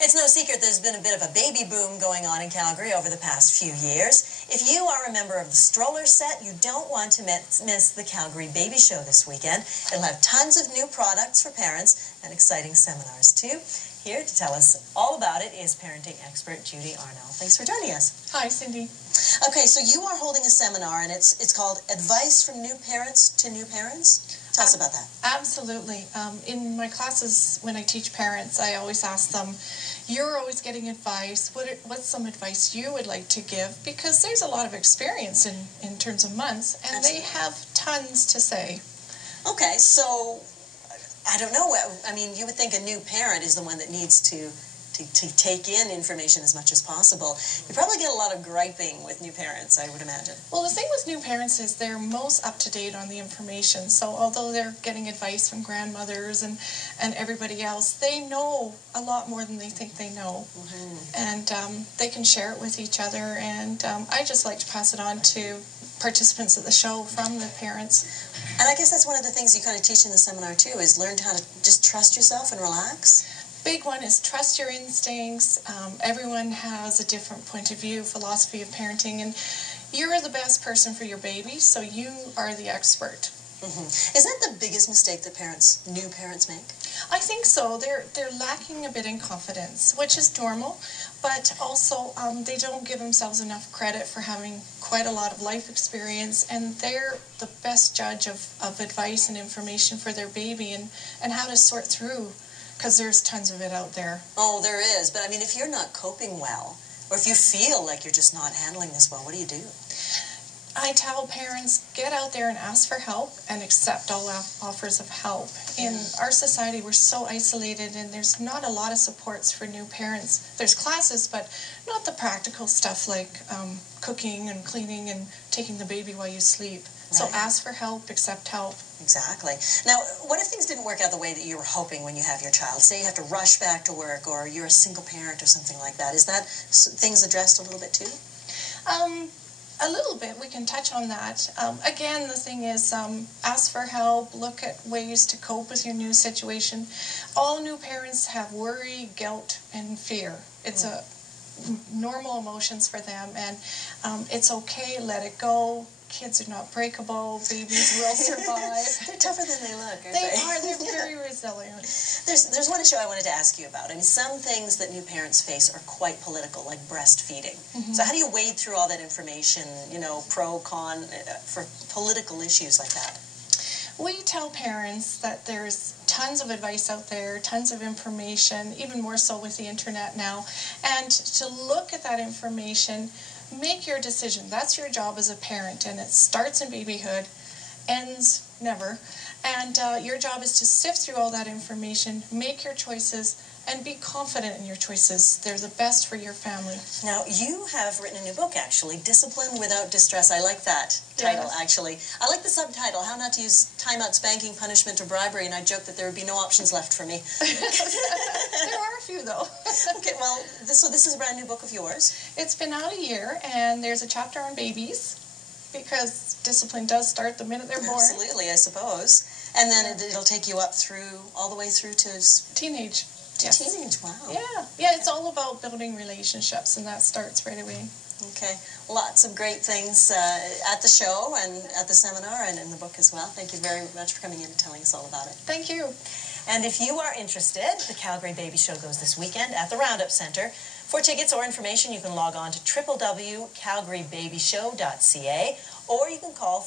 It's no secret there's been a bit of a baby boom going on in Calgary over the past few years. If you are a member of the stroller set, you don't want to miss the Calgary Baby Show this weekend. It'll have tons of new products for parents and exciting seminars too. Here to tell us all about it is parenting expert Judy Arnall. Thanks for joining us. Hi, Cindy. Okay, so you are holding a seminar, and it's called Advice from New Parents to New Parents. Tell us about that. Absolutely. In my classes, when I teach parents, I always ask them, you're always getting advice. What's some advice you would like to give? Because there's a lot of experience in terms of months, and Absolutely. They have tons to say. Okay, so I don't know. I mean, you would think a new parent is the one that needs to take in information as much as possible. You probably get a lot of griping with new parents, I would imagine. Well, the thing with new parents is they're most up-to-date on the information. So although they're getting advice from grandmothers and everybody else, they know a lot more than they think they know. Mm-hmm. And they can share it with each other. And I just like to pass it on to participants at the show from the parents. And I guess that's one of the things you kind of teach in the seminar too, is learn how to just trust yourself and relax. Big one is trust your instincts. Everyone has a different point of view, philosophy of parenting, and you're the best person for your baby, so you are the expert. Mm-hmm. Is that the biggest mistake that new parents make? I think so. They're lacking a bit in confidence, which is normal, but also they don't give themselves enough credit for having quite a lot of life experience, and they're the best judge of advice and information for their baby and how to sort through. Because there's tons of it out there. Oh, there is. But I mean, if you're not coping well, or if you feel like you're just not handling this well, what do you do? I tell parents, get out there and ask for help and accept all offers of help. In our society, we're so isolated and there's not a lot of supports for new parents. There's classes, but not the practical stuff like cooking and cleaning and taking the baby while you sleep. Right. So ask for help, accept help. Exactly. Now, what if things didn't work out the way that you were hoping when you have your child? Say you have to rush back to work, or you're a single parent or something like that. Is that things addressed a little bit too? A little bit. We can touch on that. Again, the thing is, ask for help, look at ways to cope with your new situation. All new parents have worry, guilt, and fear. It's a normal emotions for them, and it's okay, let it go. Kids are not breakable. Babies will survive. They're tougher than they look, aren't they? They are. They're very resilient. There's one issue I wanted to ask you about. I mean, some things that new parents face are quite political, like breastfeeding. Mm-hmm. So how do you wade through all that information, pro, con, for political issues like that? We tell parents that there's tons of advice out there, tons of information, even more so with the internet now, and to look at that information, make your decision. That's your job as a parent, and it starts in babyhood, ends never. And your job is to sift through all that information, make your choices, and be confident in your choices. They're the best for your family. Now, you have written a new book, actually, Discipline Without Distress. I like that title, actually. I like the subtitle, How Not to Use Timeout, Spanking, Punishment, or Bribery, and I joke that there would be no options left for me. There are a few, though. Okay, well, so this is a brand new book of yours. It's been out a year, and there's a chapter on babies, because discipline does start the minute they're born. Absolutely, I suppose. And then it'll take you up all the way through to teenage. Yes. Teenage, wow. Yeah, it's all about building relationships, and that starts right away. Okay, lots of great things at the show and at the seminar and in the book as well. Thank you very much for coming in and telling us all about it. Thank you. And if you are interested, the Calgary Baby Show goes this weekend at the Roundup Centre. For tickets or information, you can log on to www.calgarybabyshow.ca, or you can call